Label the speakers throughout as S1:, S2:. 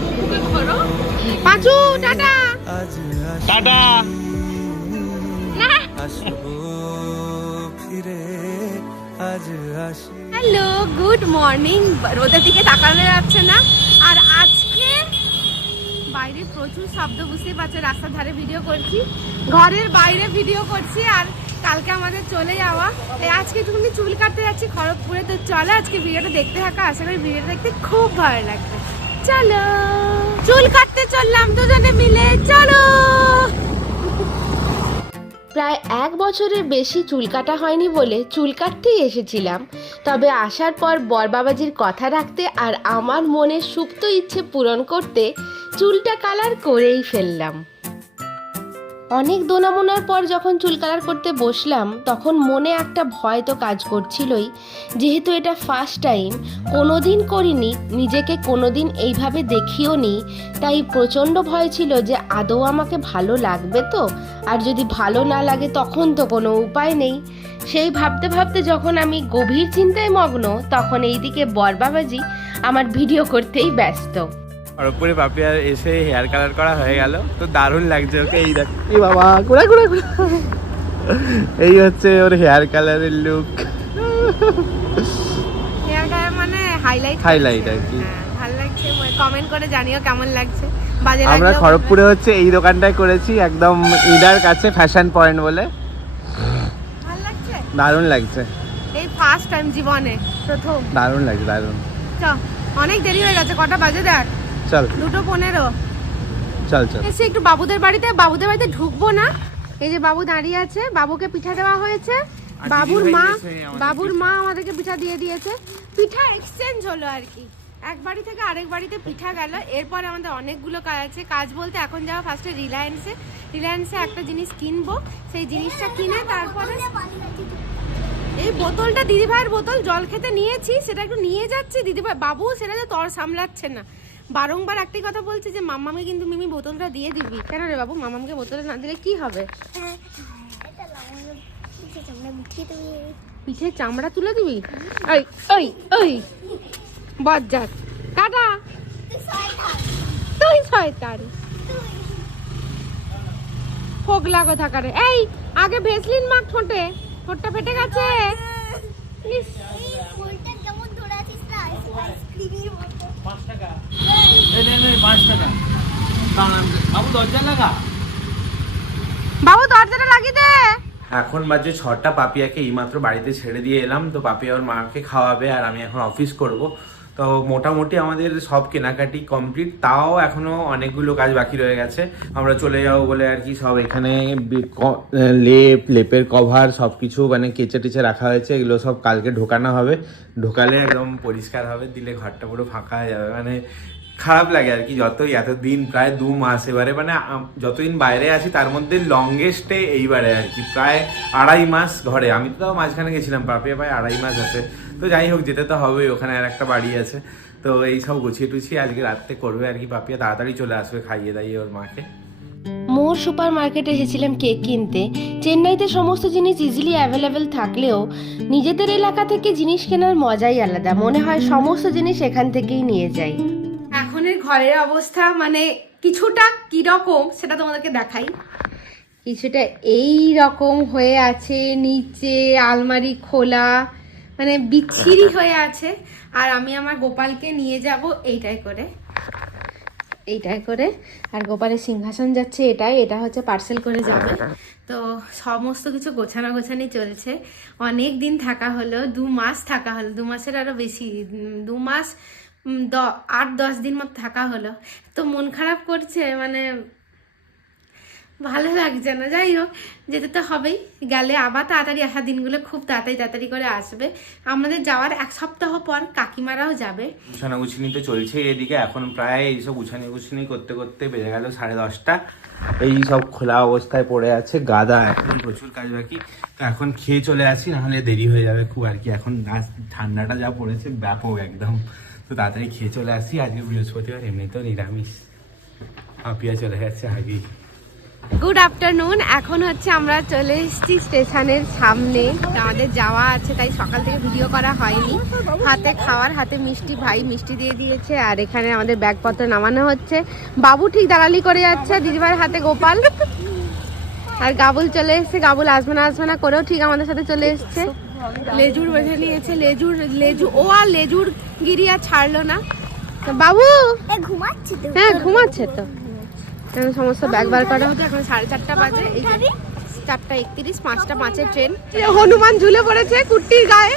S1: বুকুকে ধরো Panchu tata.
S2: Tata.
S1: Hello good morning রোদের দিকে তাকানো যাচ্ছে না। আর আজকে বাইরে প্রচুর শব্দ বুঝতেই পারছ রাস্তার ধারে ভিডিও করছি। ঘরের বাইরে ভিডিও করছি আর কালকে আমাদের চলে যাওয়া। তাই আজকে তুমি চুল কাটতে যাচ্ছি খড়গপুরে। তো চলো আজকে ভিডিওটা দেখতে থাকা। আশা করি ভিডিওটা দেখতে খুব ভালো লাগবে। চলো। চুল কাটতে চললাম দুজনে মিলে, চলো। প্রায় এক বছরের বেশি চুল কাটা হয়নি বলে চুল কাটতেই এসেছিলাম। তবে আসার পর বর বাবাজির কথা রাখতে আর আমার মনে সুপ্ত ইচ্ছে পূরণ করতে চুলটা কালার করেই ফেললাম। অনেক দোনামোনার পর যখন চুল কালার করতে বসলাম, তখন মনে একটা ভয় তো কাজ করছিলই। যেহেতু এটা ফার্স্ট টাইম কোনোদিন করিনি, নিজেকে কোনোদিন এইভাবে দেখিও নি তাই প্রচণ্ড ভয় ছিল যে আদৌ আমাকে ভালো লাগবে তো? আর যদি ভালো না লাগে, তখন তো কোনো উপায় নেই। সেই ভাবতে ভাবতে যখন আমি গভীর চিন্তায় মগ্ন, তখন এইদিকে বরবাবাজি আমার ভিডিও করতেই ব্যস্ত।
S2: খড়গপুরে পাপিয়ার এসে হেয়ার কালার করা হয়ে গেল। তো দারুণ লাগছে ওকে এই দেখ। এই বাবা ঘোরা ঘোরা ঘোরা। এই হচ্ছে ওর হেয়ার কালারের লুক
S1: হেয়ার কালার মানে হাইলাইট
S2: Highlight আর কি।
S1: ভালো লাগছে। কমেন্ট করে জানিও কেমন লাগছে। বাজে
S2: আমরা খড়গপুরে হচ্ছে এই দোকানটায় করেছি একদম ইডার কাছে ফ্যাশন পয়েন্ট বলে।
S1: ভালো লাগছে?
S2: দারুণ লাগছে।
S1: এই ফার্স্ট টাইম জীবনে প্রথম।
S2: দারুণ লাগছে দারুণ।
S1: চ অনেক দেরি হয়ে গেছে কটা বাজে দেখ?
S2: চল।
S1: দুটো পনেরো।
S2: চল চল।
S1: এসে একটু বাবুদের বাড়িতে বাবুদের বাড়িতে ঢুকবো না। এই যে বাবু দাঁড়িয়ে আছে বাবুকে পিঠা দেওয়া হয়েছে। বাবুর মা বাবুর মা আমাদেরকে পিঠা দিয়ে দিয়েছে। পিঠা এক্সচেঞ্জ হলো আর কি। এক বাড়ি থেকে আরেক বাড়িতে পিঠা গেল। এরপরে আমাদের অনেকগুলো কাজ আছে। কাজ বলতে এখন যাওয়া ফার্স্টে রিলায়েন্সে রিলায়েন্সে একটা জিনিস কিনবো। সেই জিনিসটা কিনে তারপরে এই বোতলটা দিদিভাইয়ের বোতল জল খেতে নিয়েছি সেটা একটু নিয়ে যাচ্ছি। দিদিভাই বাবু সেটা যে তর সামলাচ্ছে না। বারংবার একটাই কথা বলছে যে মামামকে কিন্তু মিমি বোতলটা দিয়ে দিবি। কেন রে বাবু? মামামকে বোতলটা না দিলে কি হবে? পিঠে চামড়া তুলে দিবি? ওই ওই ওই বজ্জাত। কাটা তুই শয়তান। ফোগলা কথা করে এই আগে ভেসলিন মাখ ঠোঁটে। ঠোঁটটা ফেটে গেছে। ইস, বাবু দরজাটা লাগিয়ে দে।
S2: এখন বাজে ছটা পাপিয়াকে এইমাত্র বাড়িতে ছেড়ে দিয়ে এলাম। তো পাপিয়া ওর মাকে খাওয়াবে আর আমি এখন অফিস করব। তো মোটামুটি আমাদের সব কেনাকাটি কমপ্লিট। তাও এখনও অনেকগুলো কাজ বাকি রয়ে গেছে। আমরা চলে যাব বলে আর কি সব এখানে লেপ লেপের কভার সব কিছু মানে কেচে টেচে রাখা হয়েছে। এগুলো সব কালকে ঢোকানো হবে। ঢোকালে একদম পরিষ্কার হবে। দিলে ঘরটা পুরো ফাঁকা হয়ে যাবে। মানে খারাপ লাগে আর কি, যতই এতদিন, প্রায় দু মাস এবারে মানে যতদিন বাইরে আছি, তার মধ্যে লংগেস্টে এইবারে আর কি, প্রায় আড়াই মাস ঘরে। আমি তো তাও মাঝখানে গেছিলাম পাপিয়া প্রায় আড়াই মাস আছে। তো যাই হোক, যেতে তো হবেই, ওখানে আর একটা বাড়ি আছে। তো এই সব গুছিয়ে টুছিয়ে আজকে রাত্রে করবে আর কি পাপিয়া তাড়াতাড়ি চলে আসবে, খাইয়ে দাইয়ে ওর মাকে।
S1: মোর সুপার মার্কেটে এসেছিলাম কেক কিনতে। চেন্নাইতে সমস্ত জিনিস ইজিলি অ্যাভেলেবেল থাকলেও নিজেদের এলাকা থেকে জিনিস কেনার মজাই আলাদা। মনে হয় সমস্ত জিনিস এখান থেকেই নিয়ে যাই। এখনের ঘরের অবস্থা মানে কিছুটা কীরকম সেটা তোমাদেরকে দেখাই। কিছুটা এই রকম হয়ে আছে, নিচে আলমারি খোলা মানে বিচ্ছিরি হয়ে আছে। আর আমি আমার গোপালকে নিয়ে যাব এইটাই করে। এইটাই করে। আর গোপালের সিংহাসন যাচ্ছে এটাই, এটা হচ্ছে পার্সেল করে যাবে। তো সমস্ত কিছু গোছানো গোছানি চলছে। অনেক দিন থাকা হলো, দু মাস থাকা হলো, দু মাসের আরও বেশি দু মাস দ- আট, দশ দিন মতো থাকা হলো। তো মন খারাপ করছে মানে ভালো লাগছে না। যাই হোক, যেতে তো হবেই। গেলে আবার তাড়াতাড়ি আসা দিনগুলো খুব তাড়াতাড়ি তাড়াতাড়ি করে আসবে। আমাদের যাওয়ার এক সপ্তাহ পর কাকিমারাও যাবে।
S2: গুছানো গুছানি তো চলছে এদিকে। এখন প্রায় এইসব গুছানি গুছানি করতে করতে বেজে গেল সাড়ে দশটা। এই সব খোলা অবস্থায় পড়ে আছে গাদা। এখন প্রচুর কাজ বাকি। তো এখন খেয়ে চলে আসি, নাহলে দেরি হয়ে যাবে খুব আর কি। এখন ঠান্ডাটা যা পড়েছে, ব্যাপক একদম। তো তাড়াতাড়ি খেয়ে চলে আসি। আজকে বৃহস্পতিবার এমনিতেও নিরামিষ। হাপিয়া চলে গেছে আগেই।
S1: গুড আফটারনুন এখন হচ্ছে আমরা চলে এসেছি স্টেশনের সামনে। আমাদের যাওয়া আছে, তাই সকাল থেকে ভিডিও করা হয়নি। হাতে খাওয়ার, হাতে মিষ্টি ভাই মিষ্টি দিয়ে দিয়েছে, আর এখানে আমাদের ব্যাগপত্র নামানো হচ্ছে। বাবু ঠিক দালালি করে যাচ্ছে, দিদিভাইয়ের হাতে গোপাল। আর গাবুল চলে এসেছে, গাবুল আসবে না আসবে না করেও ঠিক আমাদের সাথে চলে এসেছে। লেজুর বেঁধে নিয়েছে লেজুর লেজু ও আর লেজুর গিরি আর ছাড়লো না। বাবু!
S3: ঘুমাচ্ছি তো।
S1: হ্যাঁ ঘুমাচ্ছে তো। এখন সমস্ত ব্যাগ বার করা হতো এখন সাড়ে চারটা বাজে। চারটা একত্রিশ পাঁচটা পাঁচের ট্রেন হনুমান ঝুলে পড়েছে কুট্টির গায়ে।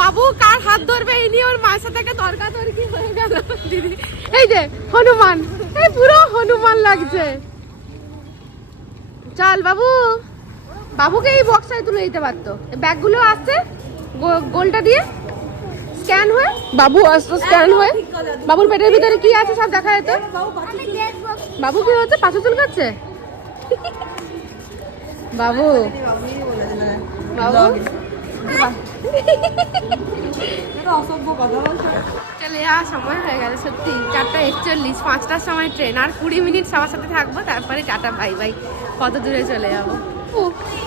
S1: বাবু কার হাত ধরবে? এই নিয়ে ওর মায়ের সাথে তর্কা তর্কি হয়ে গেল। দিদি এই যে হনুমান। এই পুরো হনুমান লাগছে। চল বাবু। বাবুকে এই বক্সটায় তুলে দিতে পারতো। ব্যাগগুলো আসছে গো- গোলটা দিয়ে স্ক্যান হয়ে বাবু আসতো স্ক্যান হয়ে বাবুর পেটের ভিতরে কি আছে সব দেখা যেত? বাবু কি হচ্ছে? পাশে চুল খাচ্ছে? বাবু। বাবু চলে যাওয়ার সময় হয়ে গেল সত্যি। চারটা একচল্লিশ পাঁচটার সময় ট্রেন আর কুড়ি মিনিট সবার সাথে থাকব তারপরে টাটা বাই বাই কত দূরে চলে যাব।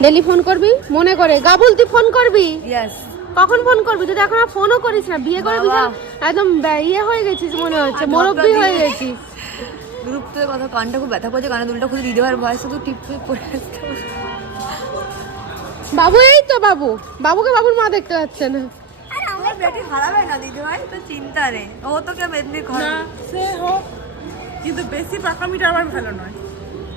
S1: ডেলি ফোন করবি? মনে করে। গাবুল তুই ফোন করবি?
S4: ইয়েস
S1: কখন ফোন করবি? তুই এখন আর ফোনও করিস না। বিয়ে করে বিশাল একদম ব্যা- ইয়ে হয়ে গেছিস মনে হচ্ছে। মুরব্বী হয়ে গেছিস।
S4: গ্রুপ থেকে কথা কানটা খুব ব্যথা করছে কানে দুলটা খুলে দিদি ভাইয়ের ভয়েস শুধু টিপ টিপ করে আসতে
S1: বাবু এই তো বাবু। বাবুকে বাবুর মা দেখতে পাচ্ছে না।
S4: আমার বেটি হারাবে না দিদি ভাই তো চিন্তা নেই। ও তো কে মেদিনী ঘর।
S5: সে হোক। কিন্তু বেশি পাকামিটা আমার ভালো নয়।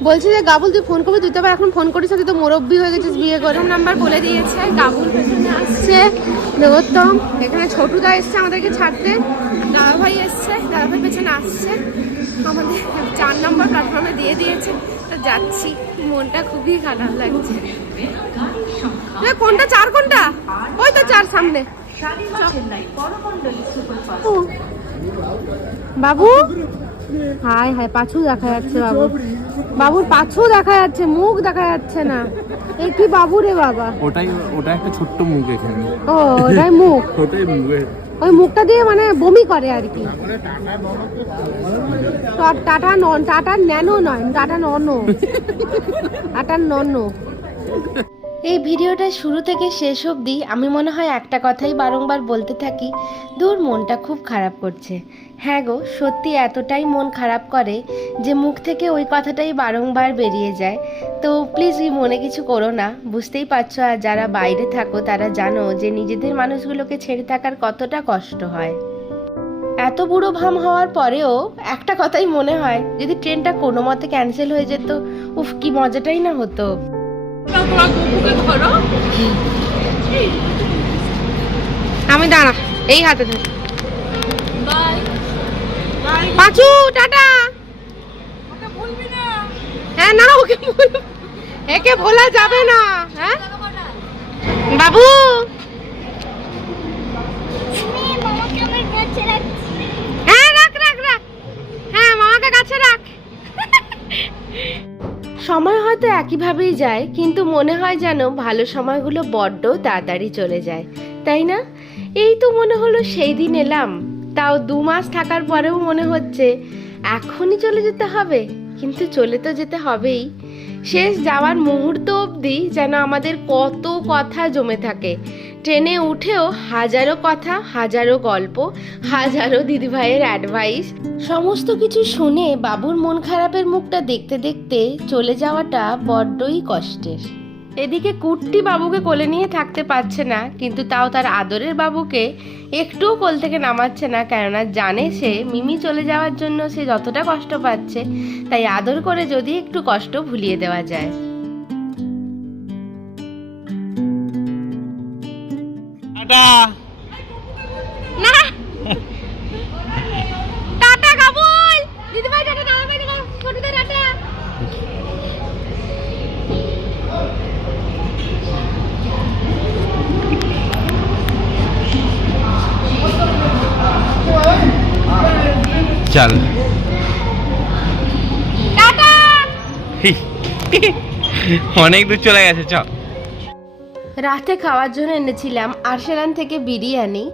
S1: বলছি যে গাবুল তুই ফোন করবি? তুই তো আবার এখন ফোন করিস তুই তো মুরব্বী হয়ে গেছিস বিয়ে করে। নাম্বার বলে দিয়েছে গাবুল পেছনে আসছে। দেবোত্তম এখানে ছোটুদা এসছে আমাদেরকে ছাড়তে। দাদাভাই এসছে দাদাভাই পেছনে আসছে। আমাদের চার নম্বর প্ল্যাটফর্মে দিয়ে দিয়েছে। তো যাচ্ছি মনটা খুবই খারাপ লাগছে। কোনটা? চার কোনটা? ওই তো চার সামনে। বাবু? হাই হাই পাছু দেখা যাচ্ছে বাবু। বাবুর পাছু দেখা যাচ্ছে মুখ দেখা যাচ্ছে না। এই কি বাবু রে বাবা?
S2: ওটাই ওটা একটা ছোট্ট মুখ এখানে।
S1: ও ওটাই মুখ?
S2: ওটাই মুখ।
S1: ওই মুখটা দিয়ে মানে বমি করে আর কি। টাটা নন টাটা ন্যানো নয় টাটা নন টাটা ননো এই ভিডিওটা শুরু থেকে শেষ অবধি আমি মনে হয় একটা কথাই বারংবার বলতে থাকি দূর মনটা খুব খারাপ করছে। হ্যাঁ গো, সত্যি এতটাই মন খারাপ করে যে মুখ থেকে ওই কথাটাই বারংবার বেরিয়ে যায়। তো প্লিজ এই মনে কিছু করো না, বুঝতেই পারছ আর যারা বাইরে থাকো তারা জানো যে নিজেদের মানুষগুলোকে ছেড়ে থাকার কতটা কষ্ট হয়। এত বুড়ো ভাম হওয়ার পরেও একটা কথাই মনে হয়, যদি ট্রেনটা কোনো মতে ক্যান্সেল হয়ে যেত, উফ, কি মজাটাই না হতো। আমি দাঁড়া, এই হাতে পাঁচু, টাটা। হ্যাঁ না ওকে একে ভোলা যাবে না হ্যাঁ? বাবু
S3: আমি মামাকে আমার কাছে রাখছি
S1: হ্যাঁ রাখ রাখ রাখ হ্যাঁ মামাকে কাছে রাখ সময় হয়তো একইভাবেই যায়, কিন্তু মনে হয় যেন ভালো সময়গুলো বড্ড তাড়াতাড়ি চলে যায়, তাই না? এই তো মনে হলো সেই দিন এলাম, তাও দু মাস থাকার পরেও মনে হচ্ছে এখনই চলে যেতে হবে। কিন্তু চলে তো যেতে হবেই। শেষ যাওয়ার মুহূর্ত অবধি যেন আমাদের কত কথা জমে থাকে। ট্রেনে উঠেও হাজারো কথা, হাজারো গল্প, হাজারো দিদিভাইয়ের অ্যাডভাইস সমস্ত কিছু শুনে বাবুর মন খারাপের মুখটা দেখতে দেখতে চলে যাওয়াটা বড্ডই কষ্টের। এদিকে কুট্টি বাবুকে কোলে নিয়ে থাকতে পারছে না কিন্তু তাও তার আদরের বাবুকে একটুও কোল থেকে নামাচ্ছে না কেননা জানে সে মিমি চলে যাওয়ার জন্য সে যতটা কষ্ট পাচ্ছে তাই আদর করে যদি একটু কষ্ট ভুলিয়ে দেওয়া যায়। না!
S2: চল। অনেক দূর চলে গেছে চ।
S1: রাতে খাওয়ার জন্য এনেছিলাম আরসালান থেকে বিরিয়ানি।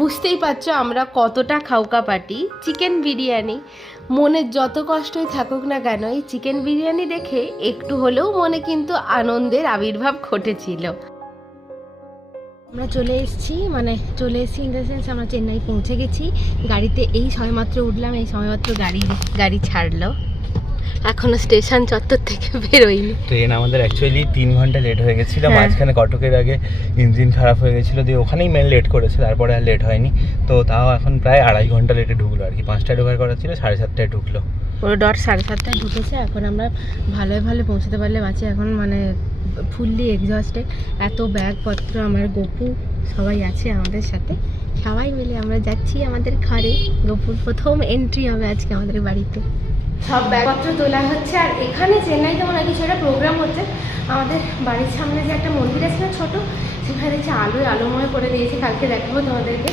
S1: বুঝতেই পারছ আমরা কতটা খাউকা পাটি চিকেন বিরিয়ানি। মনের যত কষ্টই থাকুক না কেন এই চিকেন বিরিয়ানি দেখে একটু হলেও মনে কিন্তু আনন্দের আবির্ভাব ঘটেছিল। আমরা চলে এসেছি মানে চলে এসেছি ইন দ্য সেন্স আমরা চেন্নাই পৌঁছে গেছি। গাড়িতে এই সময়মাত্র উঠলাম এই সময়মাত্র গাড়ি গাড়ি ছাড়লো। এখনও স্টেশন চত্বর থেকে বেরোয়নি।
S2: ট্রেন আমাদের অ্যাকচুয়ালি তিন ঘণ্টা লেট হয়ে গেছিল
S1: হ্যাঁ।
S2: মাঝখানে কটকের আগে ইঞ্জিন খারাপ হয়ে গেছিল দিয়ে ওখানেই মেন লেট করেছে তারপরে আর লেট হয়নি। তো তাও এখন প্রায় আড়াই ঘণ্টা লেটে ঢুকলো আর কি পাঁচটায় ঢোকার কথা ছিল সাড়ে সাতটায় ঢুকলো।
S1: পুরো ডট সাড়ে সাতটায় ঢুকেছে এখন আমরা ভালোই ভালো পৌঁছতে পারলে বাঁচি এখন মানে ফুললি এক্সস্টেড এত ব্যাগপত্র আমার গপু, সবাই আছে আমাদের সাথে। সবাই মিলে আমরা যাচ্ছি আমাদের ঘরে। গপুর প্রথম এন্ট্রি হবে আজকে আমাদের বাড়িতে। সব ব্যাগপত্র তোলা হচ্ছে, আর এখানে চেন্নাইতে মনে হয় কিছু একটা প্রোগ্রাম হচ্ছে। আমাদের বাড়ির সামনে যে একটা মন্দির আছে না ছোটো, সেখানে দেখছি আলোয় আলোময় করে দিয়েছে, কালকে দেখাবো তোমাদেরকে।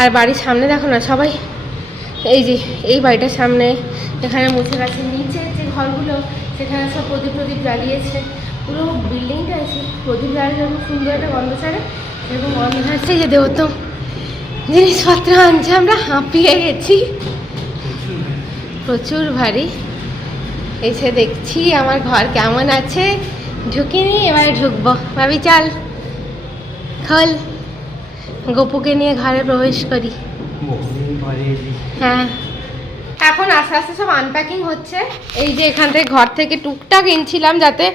S1: আর বাড়ির সামনে দেখো না, সবাই এই যে, এই বাড়িটার সামনে এখানে মুছে গেছে। নিচের যে ঘরগুলো, সেখানে সব প্রদীপ প্রদীপ জ্বালিয়েছে। পুরো বিল্ডিংটা আছে প্রদীপ জ্বালিয়ে খুব সুন্দর একটা গন্ধ ছাড়ে, সেরকম গন্ধ ছাড়ছে যে দেবতম, জিনিসপত্র আনছে, আমরা হাঁপিয়ে গেছি। প্রচুর ভারী। এসে দেখছি আমার ঘর কেমন আছে। ঢুকিনি, এবারে ঢুকবো। ভাবি, চাল। খোল। গপুকে নিয়ে ঘরে প্রবেশ করি। হ্যাঁ। এখন আস্তে আস্তে সব আনপ্যাকিং হচ্ছে। এই যে এখান থেকে ঘর থেকে টুকটাক কিনছিলাম যাতে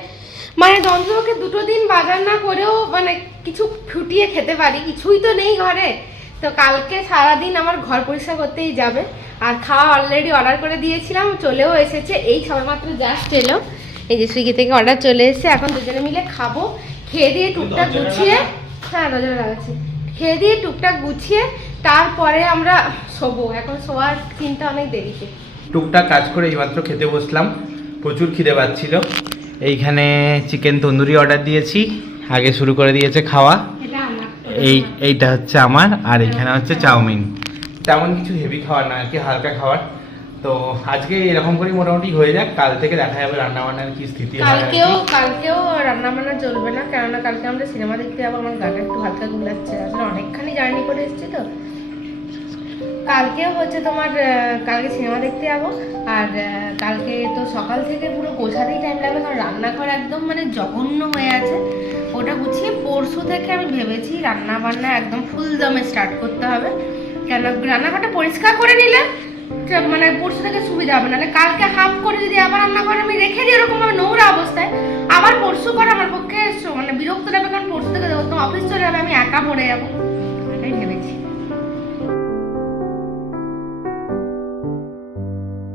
S1: মানে দন্তকে দুটো দিন বাজার না করেও মানে কিছু ফুটিয়ে খেতে পারি কিছুই তো নেই ঘরে। তো কালকে সারাদিন আমার ঘর পরিষ্কার করতেই যাবে। আর খাওয়া অলরেডি অর্ডার করে দিয়েছিলাম চলেও এসেছে। এই সবেমাত্র জাস্ট এলো। এই যে সুইগি থেকে অর্ডার চলে এসেছে। এখন দুজনে মিলে খাব। খেয়ে দিয়ে টুকটাক গুছিয়ে হ্যাঁ দরজা লাগাচ্ছি। খেয়ে দিয়ে টুকটাক গুছিয়ে তারপরে আমরা শোবো। এখন শোয়ার চিন্তা অনেক দেরিতে।
S2: টুকটাক কাজ করে এইমাত্র খেতে বসলাম। প্রচুর খিদে পাচ্ছিল। এইখানে চিকেন তন্দুরি অর্ডার দিয়েছি। আগে শুরু করে দিয়েছে খাওয়া। এই এইটা হচ্ছে আমার আর এখানে হচ্ছে চাউমিন। তেমন কিছু হেভি খাওয়ার না আর কি হালকা খাবার তো আজকে এরকম করেই মোটামুটি হয়ে যাক কাল থেকে দেখা যাবে রান্না বান্নার কি স্থিতি।
S1: কালকেও কালকেও রান্না বান্না চলবে না কেননা কালকে আমরা সিনেমা দেখতে যাব আমার গাটা একটু হালকা গুলাচ্ছে। আসলে অনেকখানি জার্নি করে এসেছি তো কালকেও হচ্ছে তোমার কালকে সিনেমা দেখতে যাব। আর কালকে তো সকাল থেকে পুরো গোছাতেই টাইম লাগবে, কারণ রান্নাঘর একদম মানে জঘন্য হয়ে আছে। ওটা গুছিয়ে পরশু থেকে আমি ভেবেছি রান্না বান্না একদম ফুল দমে স্টার্ট করতে হবে। কেন, রান্নাঘরটা পরিষ্কার করে নিলে মানে পরশু থেকে সুবিধা হবে। নাহলে কালকে হাফ করে যদি আবার রান্নাঘর আমি রেখে দিই এরকম ভাবে নোংরা অবস্থায়, আবার পরশু করা আমার পক্ষে মানে বিরক্ত লাগবে, কারণ পরশু থেকে অফিস চলে যাবে, আমি একা পড়ে যাব।